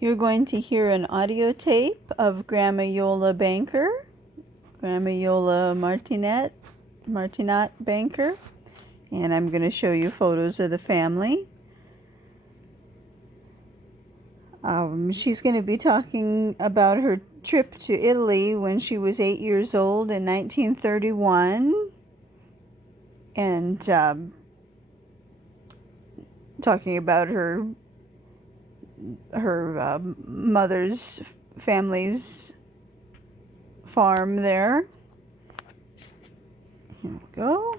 You're going to hear an audio tape of Grandma Iole Banker, Grandma Iole Martinat Banker, and I'm going to show you photos of the family. She's going to be talking about her trip to Italy when she was 8 years old in 1931, and talking about her mother's family's farm there. Here we go.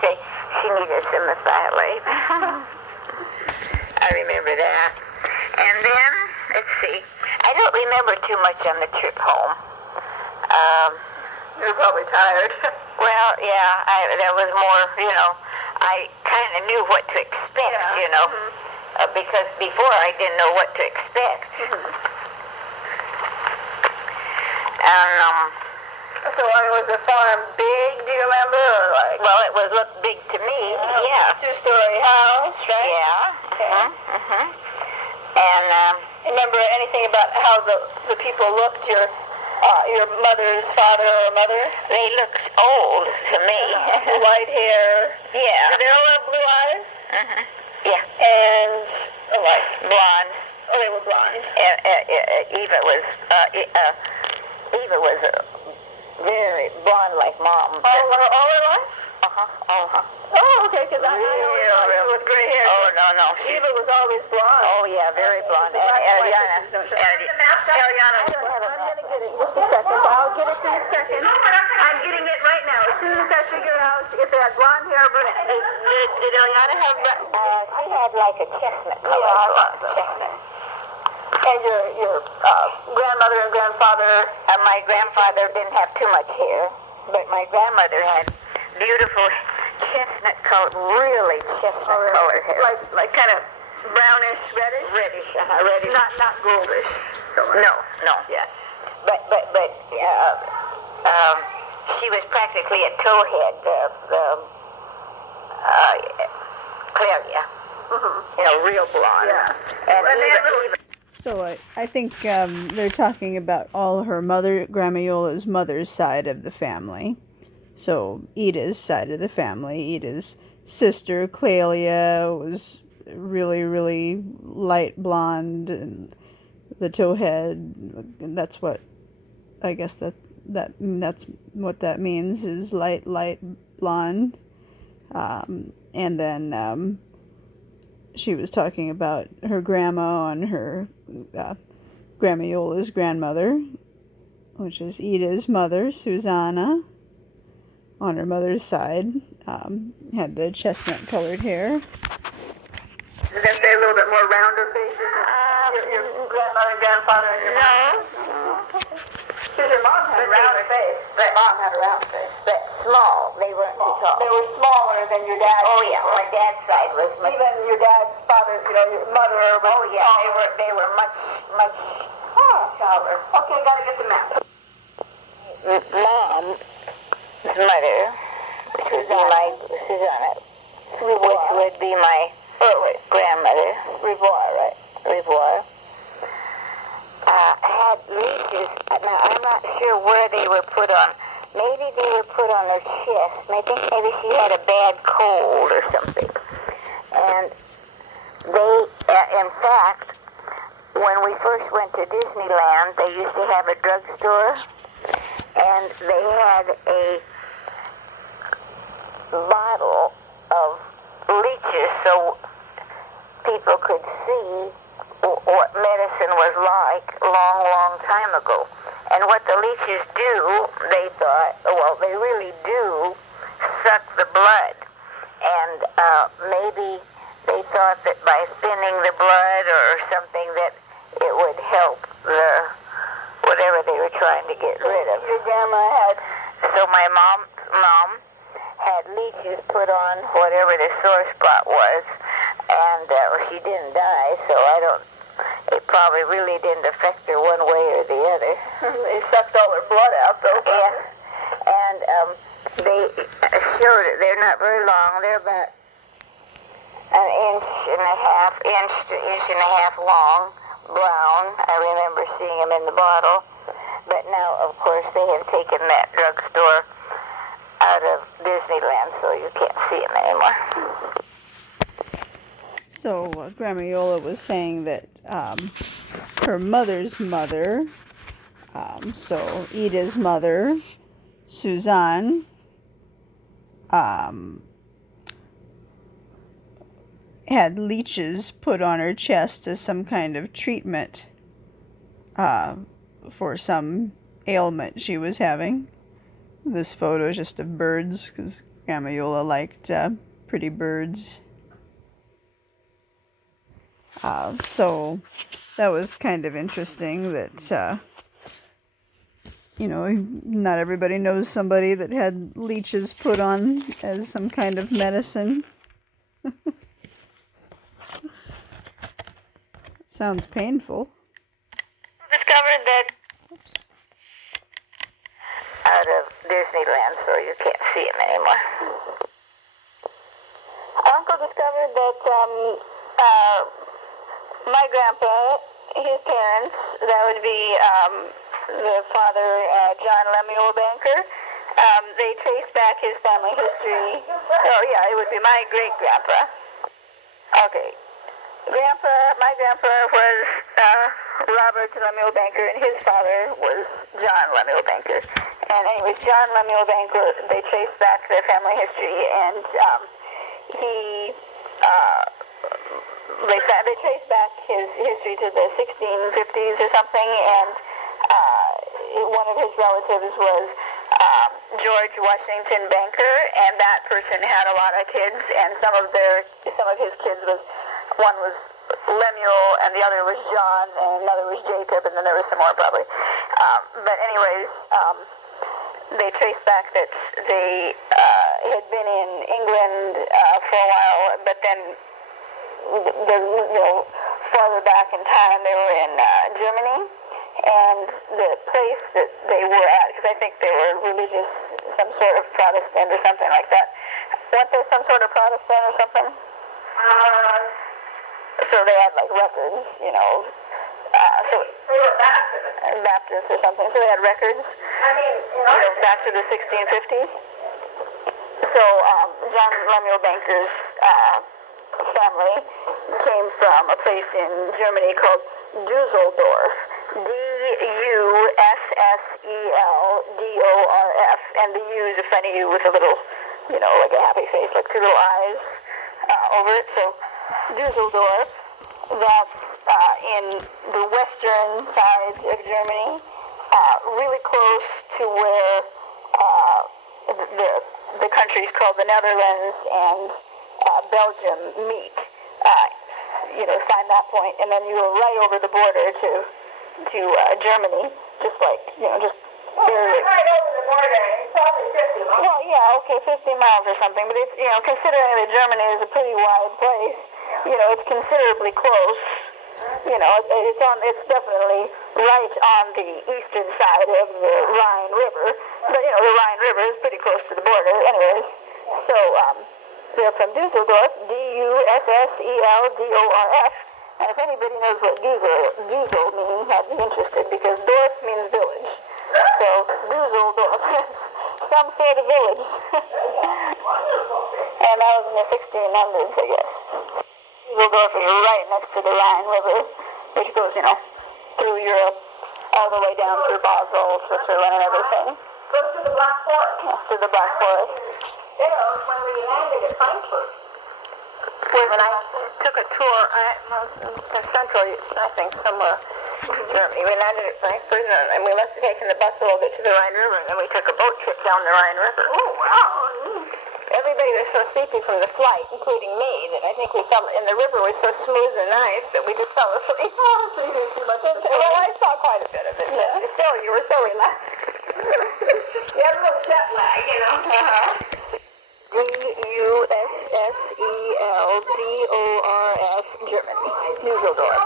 She needed some asylum. I remember that. And then, let's see, I don't remember too much on the trip home. You were probably tired. Well, yeah, there was more, I kind of knew what to expect, because before I didn't know what to expect. And, so was the farm big, do you remember? Or well, it looked big to me, yeah. Two-story house, right? Yeah. Okay. And, remember anything about how the people looked, your mother's father or mother? They looked old to me. White hair. Yeah. Did they all have blue eyes? Yeah. And, blonde. Oh, they were blonde. Eva was very blonde like Mom. All her life? Oh, okay, because I always thought she was gray hair. Oh, no. Eva was always blonde. Oh, yeah, very blonde. And Ariana. I'm going to get it just a second. I'll get it in a second. I'm getting it right now. As soon as I figure out if they had blonde hair or brunette. Did Ariana have she had like a chestnut color. Yeah, chestnut. And your grandmother and grandfather? My grandfather didn't have too much hair, but my grandmother had beautiful chestnut color, really chestnut color hair. Like kind of brownish, reddish? Reddish, reddish. Not goldish. No. Yeah. But she was practically a towhead, Clelia. Real blonde. Yeah. And So I think they're talking about all her Grandma Iole's mother's side of the family. So Ida's side of the family. Ida's sister, Clelia, was really, really light blonde, and the towhead. That's what I guess that's what that means, is light blonde. And then she was talking about her grandma and her Grandma Iola's grandmother, which is Ida's mother, Susanna, on her mother's side, had the chestnut-colored hair. Did they say a little bit more rounder faces? Your grandmother and grandfather and your mom? Because your mom had a round face. But Mom had a round face. But small. They weren't too tall. They were smaller than your dad's. Oh, yeah. My dad's side was much. Even your dad's father, your mother was yeah. They were much taller. Okay, gotta get the map. Mom's mother, which would be my Susanna, which would be my grandmother, Revoir, had leeches. Now, I'm not sure where they were put on. Maybe they were put on her chest. Maybe she had a bad cold or something. And they, in fact, when we first went to Disneyland, they used to have a drugstore, and they had a bottle of leeches so people could see what medicine was like long time ago. And what the leeches do, they thought, they really do suck the blood. And maybe they thought that by thinning the blood or something that it would help whatever they were trying to get rid of. Your grandma had... So my mom had leeches put on whatever the sore spot was, and she didn't die, so it probably really didn't affect her one way or the other. They sucked all her blood out, though. Yeah. And they showed it. They're not very long. They're about an inch and a half long, brown. I remember seeing them in the bottle. But now, of course, they have taken that drugstore out of Disneyland, so you can't see them anymore. So Grandma Iole was saying that her mother's mother, so Ida's mother, Suzanne, had leeches put on her chest as some kind of treatment for some ailment she was having. This photo is just of birds, because Grandma Iole liked pretty birds. So that was kind of interesting that, not everybody knows somebody that had leeches put on as some kind of medicine. Sounds painful. Discovered that out of Disneyland, so you can't see them anymore. Uncle discovered that my grandpa, his parents, that would be the father, John Lemuel Banker, they traced back his family history. Oh yeah, it would be my great-grandpa. Okay. My grandpa was Robert Lemuel Banker, and his father was John Lemuel Banker. And anyways, John Lemuel Banker, they traced back their family history, and they traced back his history to the 1650s or something, and one of his relatives was George Washington Banker, and that person had a lot of kids, and some of his kids one was Lemuel, and the other was John, and another was Jacob, and then there was some more probably. But anyways, they traced back that they had been in England for a while, but then farther back in time they were in Germany, and the place that they were at, because I think they were religious, some sort of Protestant or something like that. Weren't they some sort of Protestant or something? So they had like records, so They were Baptists. Baptists or something. So they had records, back to the 1650s. So John Lemuel Banker's family came from a place in Germany called Dusseldorf. Dusseldorf, and the U is a funny U with a little, like a happy face, like two little eyes over it. So Dusseldorf, that's in the western side of Germany, really close to where the countries called the Netherlands and Belgium meet. Find that point, and then you go right over the border to Germany, just like, just very... Right over the border, it's probably 50 miles. Well, yeah, okay, 50 miles or something, but it's, considering that Germany is a pretty wide place, it's considerably close. It's definitely right on the eastern side of the Rhine River, but, the Rhine River is pretty close to the border anyways. So, they're from Dusseldorf, Dusseldorf, and if anybody knows what Dusel means, I'd be interested, because Dorf means village. So, Dusseldorf is some sort of village. And that was in the 1600s, I guess. Dusseldorf is right next to the Rhine River, which goes, through Europe, all the way down through Basel, Switzerland, and everything. Goes to the Black Forest. To the Black Forest. When we landed at Frankfurt. When I took a tour, central, I think, somewhere in Germany. We landed at Frankfurt, and we must have taken the bus a little bit to the Rhine River, and then we took a boat trip down the Rhine River. Oh, wow. Everybody was so sleepy from the flight, including me, that I think we fell, and the river was so smooth and nice that we just fell asleep. Oh, so you didn't see much of it. Well, I saw quite a bit of it. Yeah. Still, you were so relaxed. You had a little jet lag, Dusseldorf, Germany. Dusseldorf.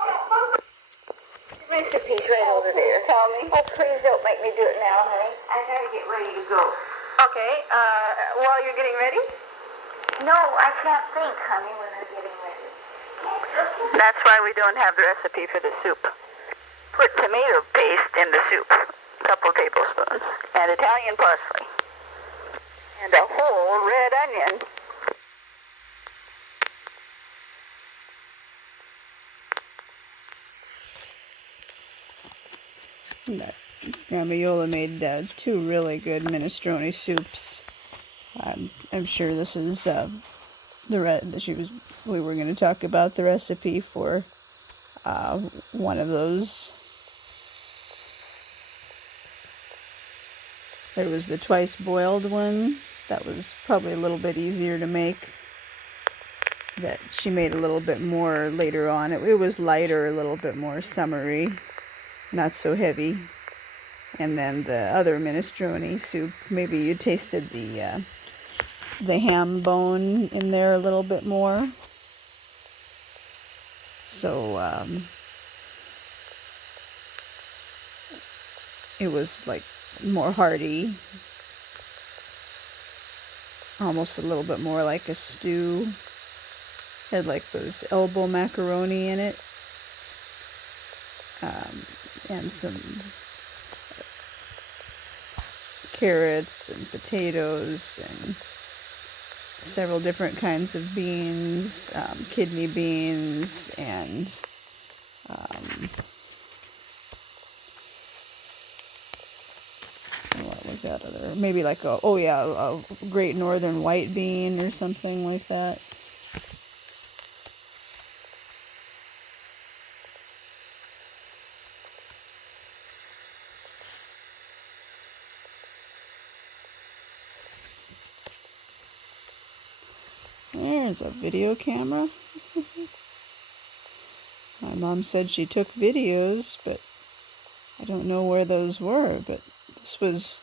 Recipe's right over there. Tell me. Oh, please don't make me do it now, honey. I gotta get ready to go. Okay, while you're getting ready? No, I can't think, honey, when I'm getting ready. That's why we don't have the recipe for the soup. Put tomato paste in the soup, a couple tablespoons, and Italian parsley, and a whole red onion. Grandma Iole made 2 really good minestrone soups. I'm sure this is we were going to talk about the recipe for one of those. There was the twice boiled one. That was probably a little bit easier to make. That she made a little bit more later on. It was lighter, a little bit more summery, not so heavy. And then the other minestrone soup, maybe you tasted the ham bone in there a little bit more. So it was like more hearty, almost a little bit more like a stew. Had like those elbow macaroni in it, and some carrots and potatoes and several different kinds of beans, kidney beans, and what was that other? Maybe like a Great Northern white bean or something like that. There's a video camera. My mom said she took videos, but I don't know where those were. But this was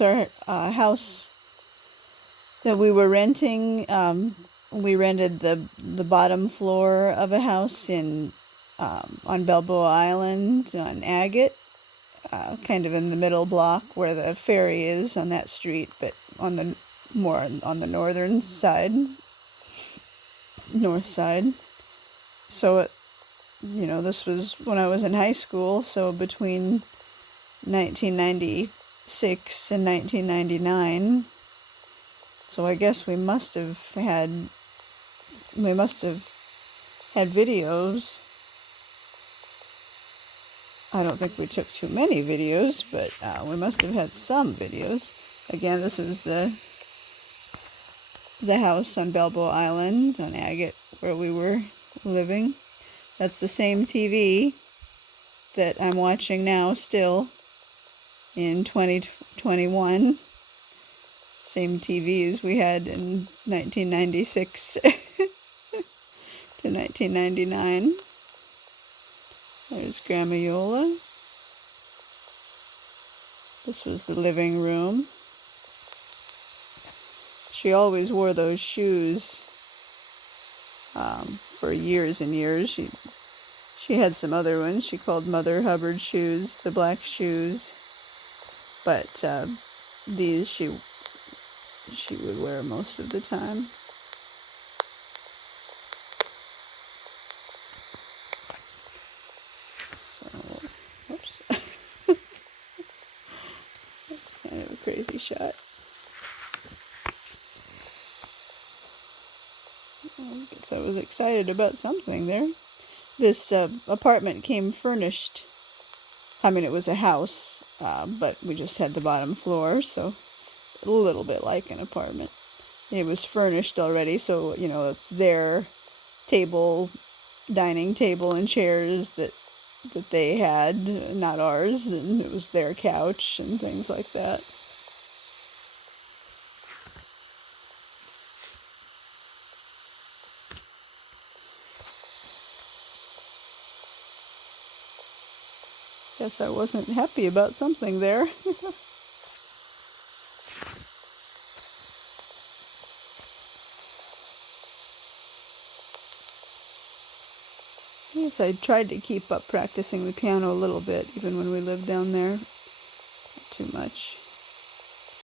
our house that we were renting. We rented the bottom floor of a house on Balboa Island on Agate, kind of in the middle block where the ferry is on that street, but more on the northern side, north side. So this was when I was in high school, so between 1996 and 1999. So I guess we must have had videos. I don't think we took too many videos, but we must have had some videos. Again, this is the house on Balboa Island on Agate where we were living. That's the same TV that I'm watching now still in 2021. Same TV as we had in 1996 to 1999. There's Grandma Iole. This was the living room. She always wore those shoes for years and years. She had some other ones she called Mother Hubbard shoes, the black shoes. But these she would wear most of the time. So, whoops. That's kind of a crazy shot. I guess I was excited about something there. This apartment came furnished. I mean, it was a house, but we just had the bottom floor, so it's a little bit like an apartment. It was furnished already, so, it's their dining table and chairs that they had, not ours, and it was their couch and things like that. Guess I wasn't happy about something there. Yes, I tried to keep up practicing the piano a little bit, even when we lived down there. Not too much.